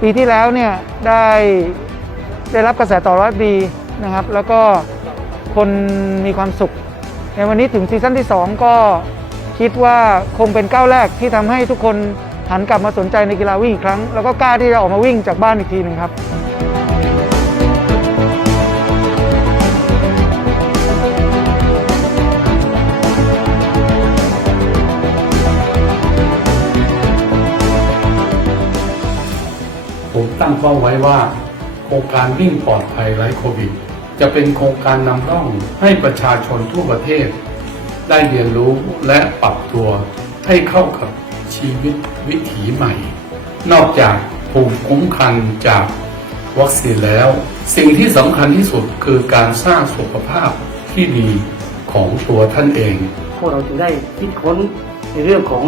ปีที่แล้วเนี่ยได้ได้รับกระแสตอบรับดีนะครับ แล้วก็คนมีความสุข ในวันนี้ถึงซีซั่นที่ 2 ก็คิดว่าคงเป็นก้าวแรกที่ทำให้ทุกคนหันกลับมาสนใจในกีฬาวิ่งอีกครั้ง แล้วก็กล้าที่จะออกมาวิ่งจากบ้านอีกทีหนึ่งครับ ตั้งเป้าไว้ว่าโครงการวิ่งปลอดภัยไร้โควิด จะเป็นโครงการนำร่องให้ประชาชนทั่วประเทศ ได้เรียนรู้และปรับตัวให้เข้ากับชีวิตวิถีใหม่ นอกจากภูมิคุ้มกันจากวัคซีนแล้ว สิ่งที่สำคัญที่สุดคือการสร้างสุขภาพที่ดีของตัวท่านเอง พวกเราจึงได้คิดค้นในเรื่องของ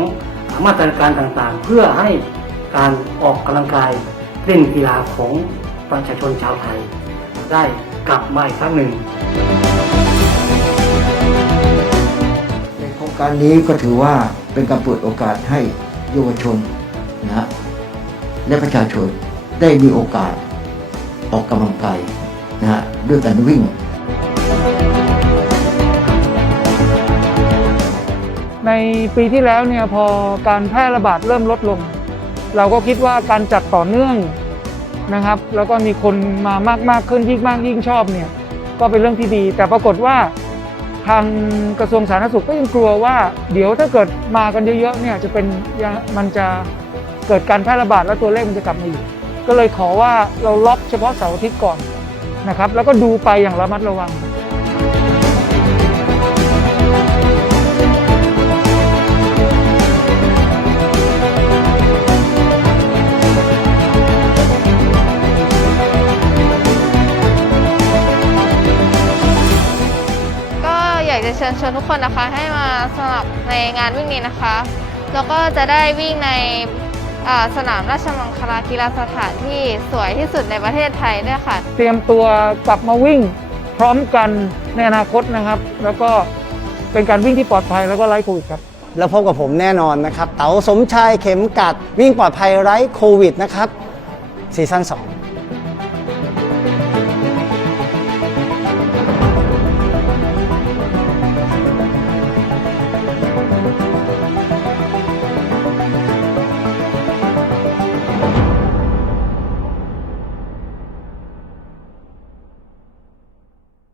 มาตรการต่างๆ เพื่อให้การออกกำลังกาย เล่นกีฬาของประชาชนชาวไทย ได้กลับมาอีกครั้งหนึ่ง ในโครงการนี้ก็ถือว่าเป็นการเปิดโอกาสให้เยาวชนนะฮะและประชาชนได้มีโอกาสออกกำลังกายนะฮะด้วยการวิ่ง ในปีที่แล้วเนี่ยพอการแพร่ระบาดเริ่มลดลง เราก็คิดว่าการจัดต่อเนื่องนะครับ แล้วก็มีคนมามากมากขึ้นยิ่งมากยิ่งชอบเนี่ยก็เป็นเรื่องที่ดี แต่ปรากฏว่าทางกระทรวงสาธารณสุขก็ยังกลัวว่า เดี๋ยวถ้าเกิดมากันเยอะๆเนี่ยจะเป็นมันจะเกิดการแพร่ระบาดแล้วตัวเลขมันจะกลับมาอีกก็เลยขอว่าเราล็อกเฉพาะเสาร์อาทิตย์ก่อนนะครับ แล้วก็ดูไปอย่างระมัดระวังากจะเชิญชวนทุกคนนะคะ ให้มาสมัครในงานวิ่งนี้นะคะ แล้วก็จะได้วิ่งในอ่าสนามราชมังคลากีฬาสถานที่สวยที่สุดในประเทศไทยด้วยค่ะ เตรียมตัวกลับมาวิ่งพร้อมกันในอนาคตนะครับ แล้วก็เป็นการวิ่งที่ปลอดภัยแล้วก็ไร้โควิดครับแล้วพบกับผมแน่นอนนะครับ เต๋าสมชายเข็มกัดวิ่งปลอดภัยไร้โควิดนะครับซีซั่น2